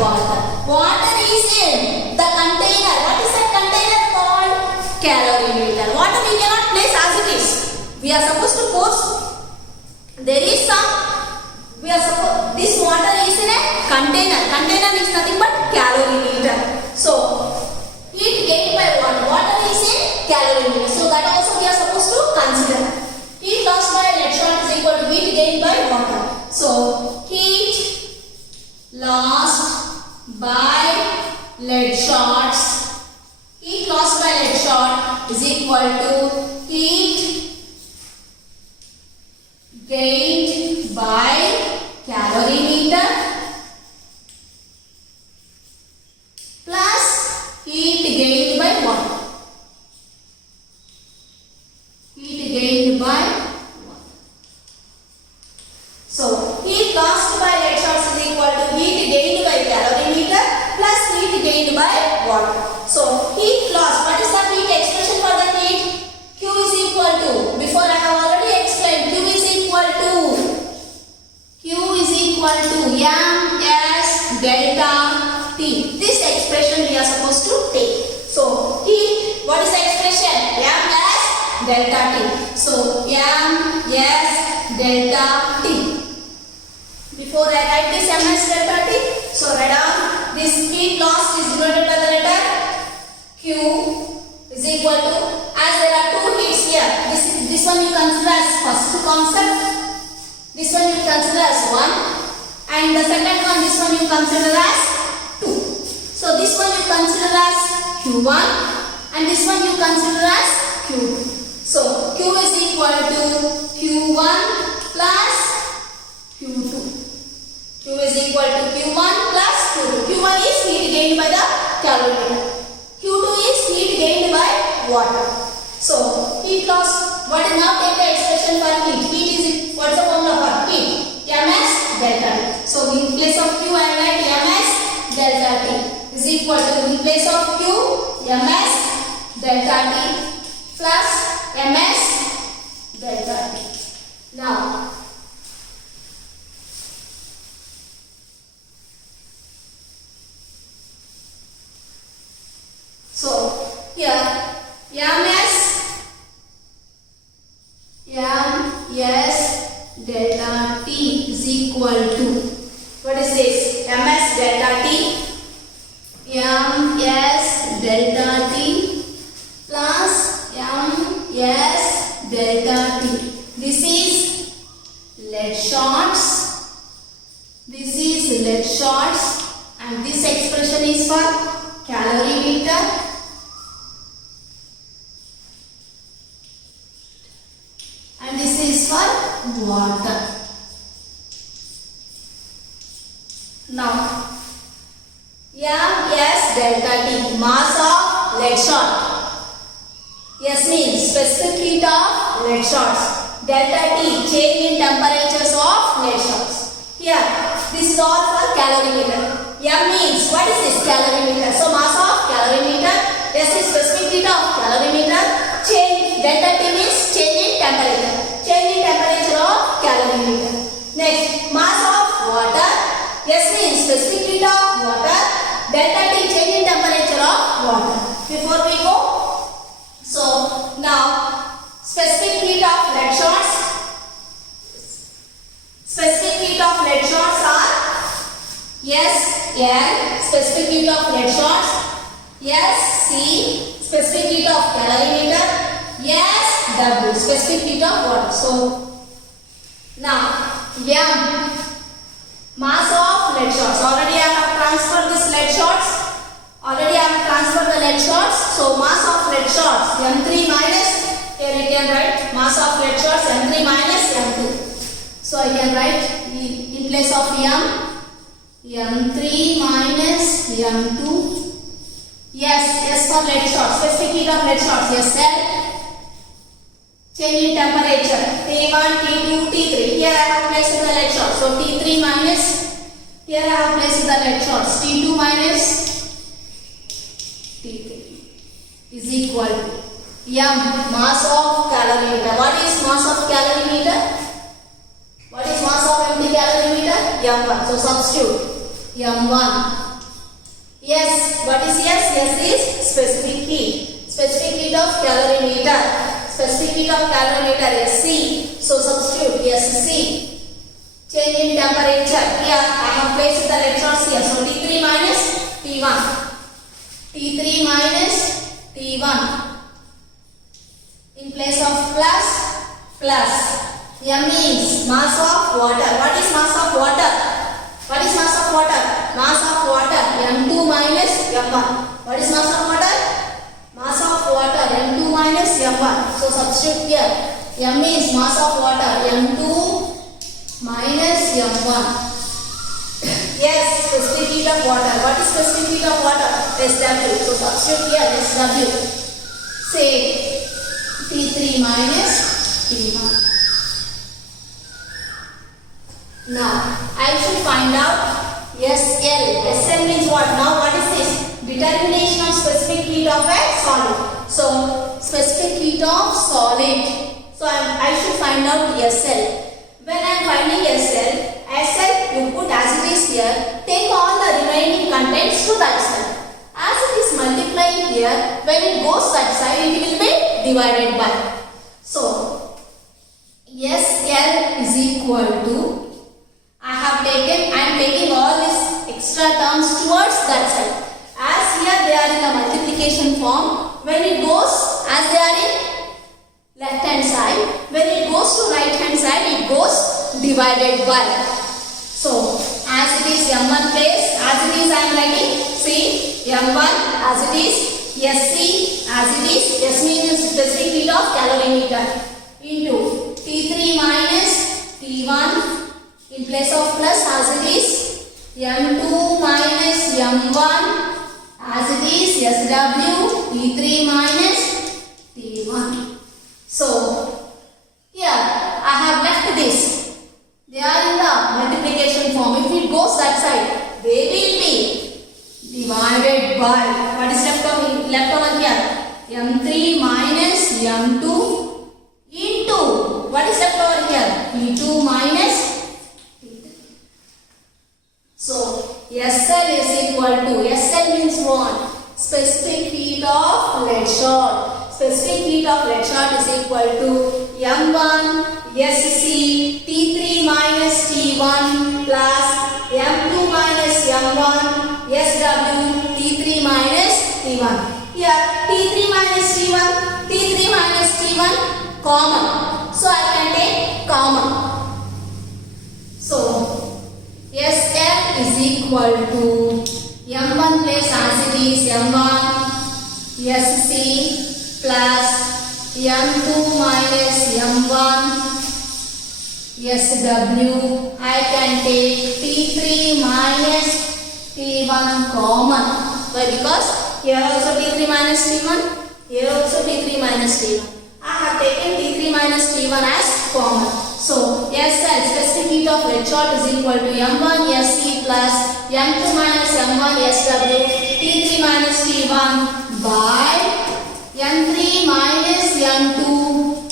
water. Water is in the container. What is that container called? Calorimeter. Water we cannot place as it is. We are supposed to pour. There is some. This water is in a container. Container is nothing but calorimeter. So heat gained by water. Water is in calorimeter. So that also we are supposed to consider. Heat lost by lead shot is equal to heat gained by water. So heat lost by lead shots. Heat lost by lead shot is equal to heat gained by calorimeter plus heat gained by water. Heat gained by water. So heat lost by lead shots is equal to heat gained by calorimeter plus heat gained by water. So heat loss, what is the heat expression for the heat? Q is equal to, before I have already explained, Q is equal to MS delta T. This expression we are supposed to take. So heat, what is the expression? MS delta T. So MS delta T. Before I write this MS delta T, so write down this heat loss is denoted by the letter Q is equal to, as there are two heats here, this one you consider as first concept, this one you consider as 1, and the second one, this one you consider as 2. So this one you consider as Q1 and this one you consider as Q2. So Q is equal to Q1 plus Q2. Q is equal to Q1 plus Q2. Q1 is heat gained by the calorimeter. Q2 is heat gained by water. So heat loss, what is now take the expression for heat? Heat is, what is the formula for heat? MS delta T. So in place of Q I write MS delta T is equal to, in place of Q, MS delta T plus ms delta t. Now, so here ms delta t is equal to, what is this? ms delta t, ms delta t plus ms delta t. This is lead shots. This is lead shots, and this expression is for calorimeter. And this is for water. Now, ms delta t, mass of lead shot. S means specific heat of lead shots. Delta T, change in temperatures of lead shots. Here, this is all for calorimeter. M means, what is this calorimeter? So, mass of calorimeter. S is specific heat of calorimeter. Change, delta T means change in temperature. Change in temperature of calorimeter. Next, mass of water. S means specific heat of water. Delta T, change in temperature of water. Before we go, so now specific heat of lead shots. Specific heat of lead shots are SL, specific heat of lead shots. SC, specific heat of calorimeter. SW, specific heat of water. So now M, mass of lead shots. Already I have transferred this lead shots. Already I have transferred the lead shots. So mass of lead shots M3 minus, here we can write mass of lead shots M3 minus M2. So I can write in place of M3 minus M2. Yes, S for lead shots, specific heat of lead shots, SL. Change in temperature T1, T2, T3. Here I have placed the lead shots. So T3 minus, here I have placed the lead shots. T2 minus T3 is equal to M, mass of calorimeter. What is mass of calorimeter? What is mass of empty calorimeter? M1. So substitute M1. Yes, what is yes? Yes is specific heat. Specific heat of calorimeter. Specific heat of calorimeter SC. So substitute SC. Change in temperature. Here I have placed the lead shots here. So T3 minus T1. T3 minus T1. In place of plus, plus. M means mass of water. What is mass of water? What is mass of water? Mass of water M2 minus M1. What is mass of water? Mass of water M2 minus M1. So substitute here. M means mass of water M2 minus M1. Yes, specific heat of water. What is specific heat of water? SW. So substitute here SW. Say T3 minus T1. Now I should find out SL. SL means what? Now what is this? Determination of specific heat of a solid. So specific heat of solid. So I should find out SL. When I am finding SL you put as it is here. Take all the remaining contents to that side. As it is multiplying here, when it goes that side, it will be divided by. So SL is equal to, I am taking all these extra terms towards that side. As here they are in the multiplication form, when it goes, as they are in left hand side, when it goes to right hand side, it goes divided by. So as it is M1 place, as it is I am writing, see M1 as it is, SC as it is, S means specific heat of calorimeter, into T3 minus T1. In place of plus as it is M2 minus M1 as it is SW T3 minus T1. So here I have left this. They are in the multiplication form. If it goes that side, they will be divided by, what is left over here? M3 minus m2 into what is left over here? T2 minus T3. So SL is equal to, SL means what? Specific heat of lead shot. Specific heat of lead shot is equal to M1 SC T3 minus T1 plus M2 minus M1 SW T3 minus T1. Here T3 minus T1, T3 minus T1 common. So I can take common. So SL is equal to M1 place as it is M1 SC plus M2 minus M1 SW. I can take T3 minus T1 common. Why? Because here also T3 minus T1, here also T3 minus T1. I have taken T3 minus T1 as common. So SL, specific heat of lead shot, is equal to M1 SC plus M2 minus M1 SW T3 minus T1 by M3 minus M2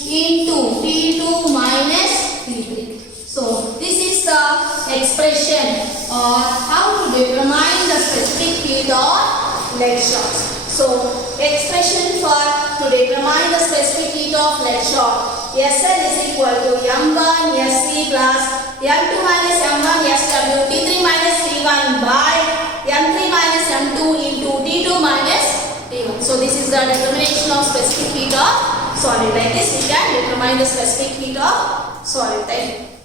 into T2 minus T3. So this is the expression or how to determine the specific heat of lead shots. So expression for to determine the specific heat of lead shot. SL is equal to M1 SC plus M2 minus M1 SW T3 minus T1 by M3 minus M2 into T2 minus T1. So this is the determination of specific heat of solid. Like this we can determine the specific heat of solid. Thank you.